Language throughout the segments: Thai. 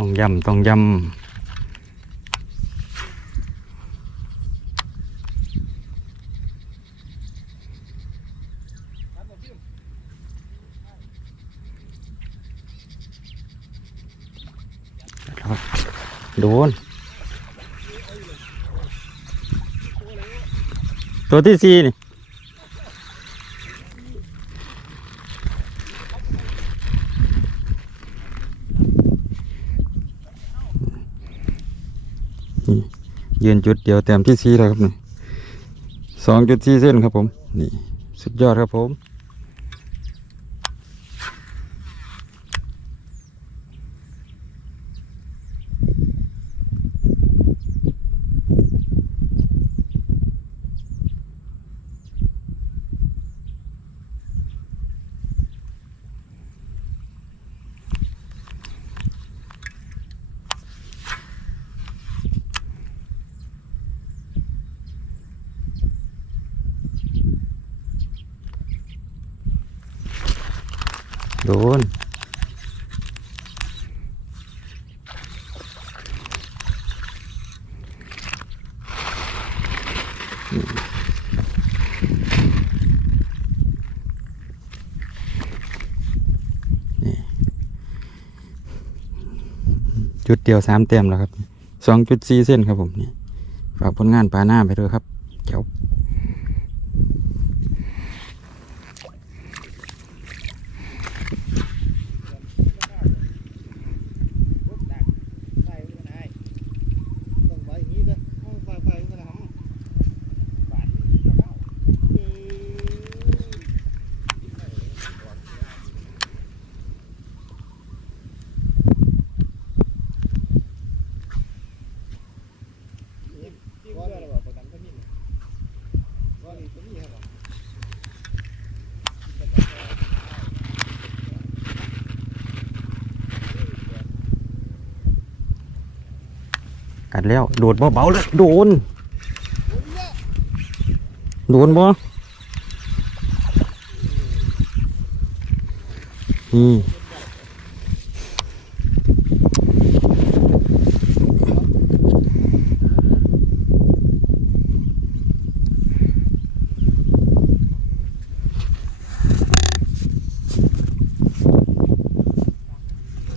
ต้องยำต้องยำโดน ตัวที่สี่นี่ ยืนจุดเดียวแต้มที่สี่แล้วครับนี่สองจุดสี่เส้นครับผม นี่ สุดยอดครับผม โดนจุดเดียวสามเต็มแล้วครับสองจุดสี่เส้นครับผมนี่ฝากผลงานปลาหน้าไปด้วยครับเจ้า กัดแล้ว โดดเบาๆเลยโดน โดนบ่นี่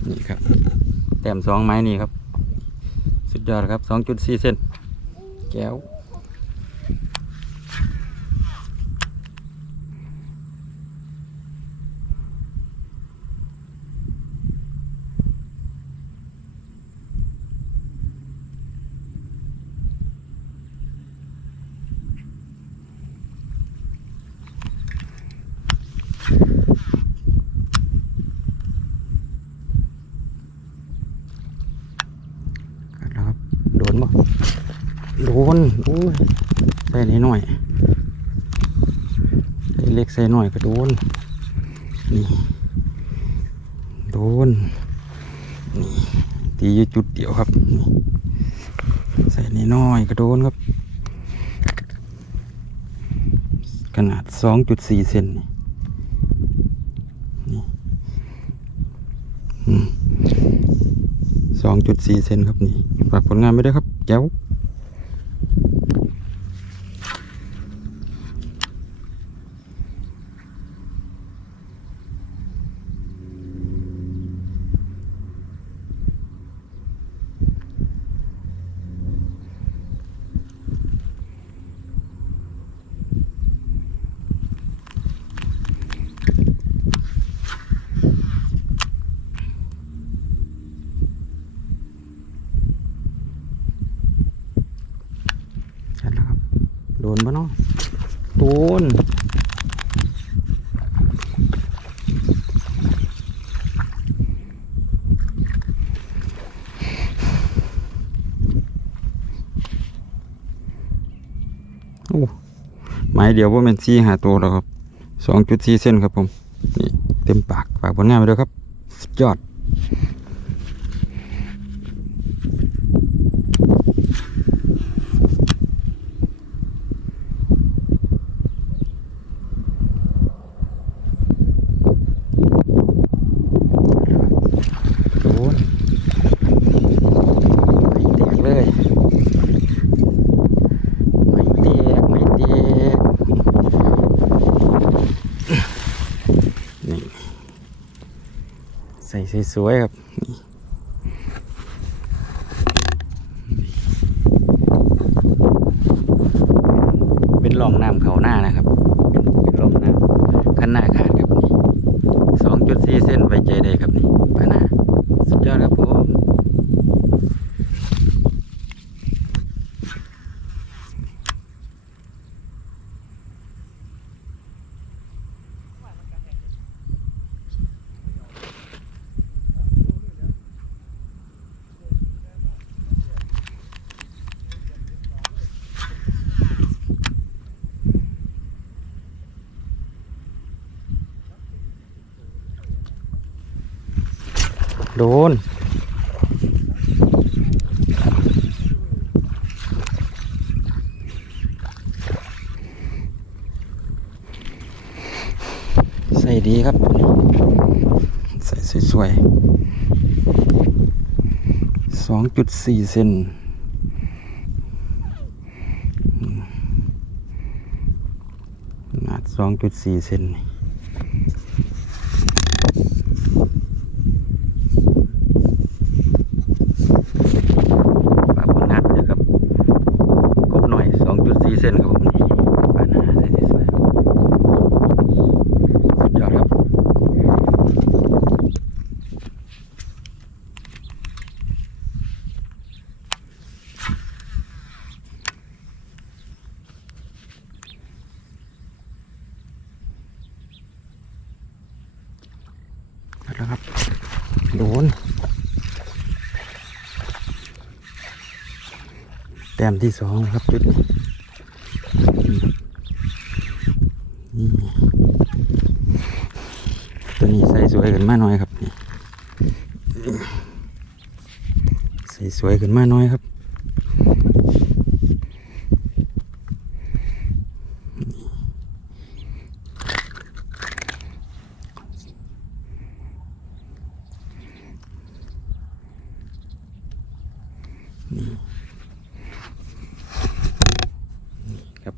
นี่ครับแต้มสองไม้นี่ครับ สุดยอดครับสองจุดสี่เซนแก้ว ครับ โดนบ่โด นโอ้ยใส่นิดหน่อยเล็กใส่หน่อยก็โดน นี่ โดน นี่ตีอยู่จุดเดียวครับ ใส่นิดหน่อยก็โดนครับ ขนาดสองจุดสี่เซนนี่สองจุดสี่เซนครับนี่ฝากผลงานไม่ได้ครับแก้วใช่แล้วครับ โด นปะเนาะโดนโอ้ไม้เดียวว่าเป็นซี่หาตัวแล้วครับสองจุดสี่เส้นครับผม นี่ เต็มปากฝากผลงาไปด้วยครับ สุดยอด โดน ใส่สวยๆครับเป็นร่องน้ำเขาหน้านะครับ เป็นเป็นร่องน้ำขั้นหน้าขาดครับนี่สองจุดสี่เส้นไว้ใจได้ครับนี่ปาหน้าสุดยอดครับผม โดนใส่ดีครับ ใส่สวยๆสองจุดสี่เซนขนาดสองจุดสี่เซนนี่ปลาบนนัดนะครับกบหน่อยสองจุดสี่เซนครับผมนี่ปลาหน้าใส่สวยๆสุดยอดครับ แล้วครับ โดน แต้มที่สองครับจุดนี่ตัวนี้ใส่สวยขึ้นมาหน่อยครับใส่สวยขึ้นมาหน่อยครับ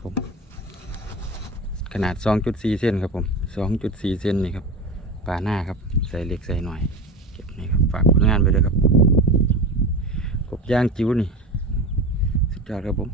ผม ขนาด 2.4 เส้นครับผม 2.4 เส้นนี่ครับปลาหน้าครับ ใส่เล็กใส่หน่อย เก็บนี่ครับ ฝากผลงานไปด้วยครับ กบย่างจิ๋วนี่ สุดยอดครับผม